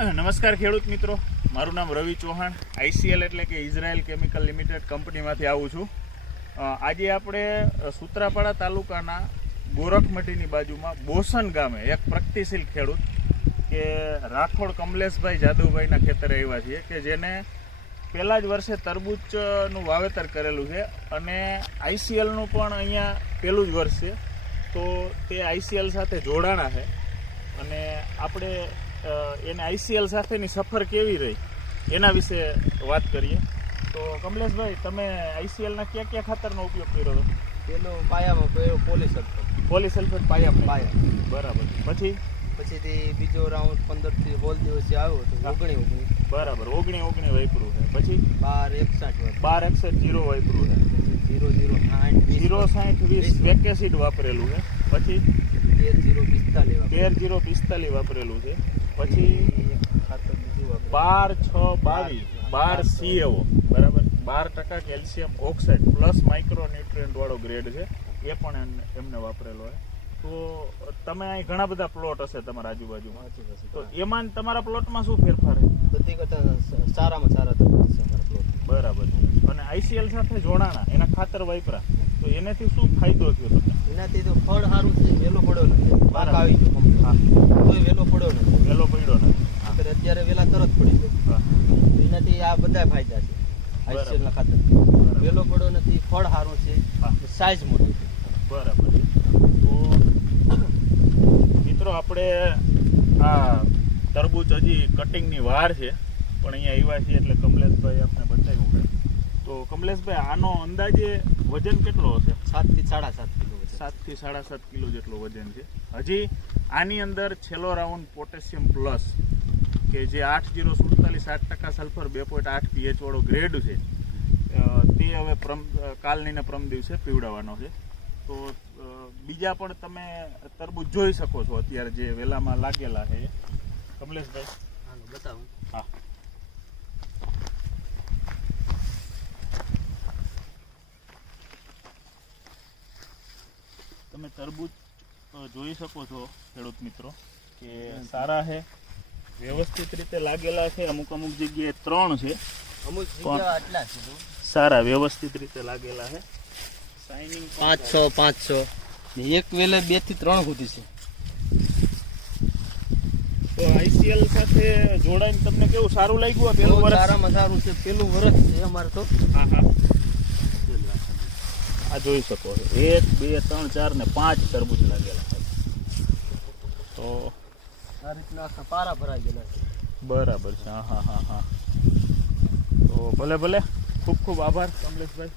નમસ્કાર ખેડૂત મિત્રો. મારું નામ રવિ ચૌહાણ, આઈસીએલ એટલે કે ઇઝરાયલ કેમિકલ લિમિટેડ કંપનીમાંથી આવું છું. આજે આપણે સુત્રાપાડા તાલુકાના ગોરખમટીની બાજુમાં બોસન ગામે એક પ્રગતિશીલ ખેડૂત કે રાઠોડ કમલેશભાઈ જાદવભાઈના ખેતરે આવ્યા છીએ કે જેને પહેલાં જ વર્ષે તરબૂચનું વાવેતર કરેલું છે અને આઈસીએલનું પણ અહીંયા પહેલું જ વર્ષ છે. તો તે આઈસીએલ સાથે જોડાણા છે અને આપણે એને આઈસીએલ સાથેની સફર કેવી રહી? એના વિશે વાત કરીએ. તો કમલેશભાઈ તમે આઈસીએલના કયા કયા ખાતરનો ઉપયોગ કર્યો હતો? પેલો પાયામાં પેલો પોલીસ હતો પોલીસલ્ફેટ પાયા પાયા. બરાબર. પછી? પછીથી બીજો રાઉન્ડ પંદરથી હોલ દિવસે આવ્યો હતો ઓગણી ઓગણી. બરાબર. ઓગણી ઓગણી વાપરું છે. પછી? બાર એકસાઠ બાર એકસઠ જીરો વાપરું છે. જીરો જીરો સાઠ જીરો સાઠ વીસ પેકેસિડ વાપરેલું છે. પછી? તેર જીરો પિસ્તાલીસ. તેર જીરો પિસ્તાલીસ વાપરેલું છે. પછી બાર છ બાવીસ. બાર સીએઓ બરાબર. બાર ટકા calcium oxide plus micro nutrient વાળો ગ્રેડ છે. એ પણ એમને- વાપરેલો હોય તો તમે અહીં ઘણા બધા પ્લોટ હશે તમારા વાંચી. તો એમાં તમારા પ્લોટમાં શું ફેરફાર બધી કરતા સારામાં સારા પ્લોટ બરાબર અને આઈસીએલ સાથે જોડાણા એના ખાતર વાપરા. તો એનાથી શું ફાયદો થયો તમને? એનાથી તો ફળ સારું છે વેલો પડ્યો નથી પાક બરાબર. આવી ગયો complete. હા તોય વેલો પડ્યો નથી વેલો પડ્યો નથી હા, નહીંતર અત્યારે વેલા તરત પડી જાય હા. આ બધા ફાયદા છે. ICL ના ખાતર. વેલો પડ્યો નથી ફળ સારું છે સાઇઝ સાઈઝ મોટી છે. બરાબર તો મિત્રો આપણે આ તરબૂચ હજી કટિંગની વાર છે પણ અહીંયા આવ્યા છીએ એટલે કમલેશભાઈ આપણે બતાવ્યું છે. તો કમલેશભાઈ આનો અંદાજે વજન કેટલો હશે? સાતથી સાડા સાત કિલો સાતથી સાડા સાત કિલો જેટલો વજન છે. હજી આની અંદર છેલ્લો રાઉન્ડ પોટેશિયમ પ્લસ કે જે આઠ જીરો સુડતાલીસ આઠ ટકા સલ્ફર બે પોઈન્ટ આઠ પીએચ વાળો ગ્રેડ છે તે હવે પ્રમ કાલનીને કાલની પ્રમ દિવસે પીવડાવવાનો છે. તો બીજા પણ તમે તરબૂચ જોઈ શકો છો અત્યારે જે વેલામાં લાગેલા છે. કમલેશભાઈ. હાલો બતાવું. હા. તમે તરબૂચ જોઈ શકો છો ખેડૂત મિત્રો કે સારા છે વ્યવસ્થિત રીતે લાગેલા છે. અમુક અમુક જગ્યાએ ત્રણ છે. અમુક જગ્યા આટલા છે સારા વ્યવસ્થિત રીતે લાગેલા છે. સાઇનિંગ પાંચ છ. પાંચ છ એક વેલે બેથી ત્રણ સુધી છે. તો આઈસીએલ સાથે જોડાઈને તમને કેવું સારું લાગ્યું બહુ વર્ષ? સારામાં સારું છે. પેલું વર્ષ છે અમારે તો. હા હા. આ જોઈ શકો છો. એક બે ત્રણ ચાર ને પાંચ તરબૂચ લાગેલા છે. તો આ રીતના આખા પારા ભરાઈ ગયેલા છે. બરાબર છે. હા હા હા હા. તો ભલે ભલે. ખૂબ ખૂબ આભાર કમલેશભાઈ.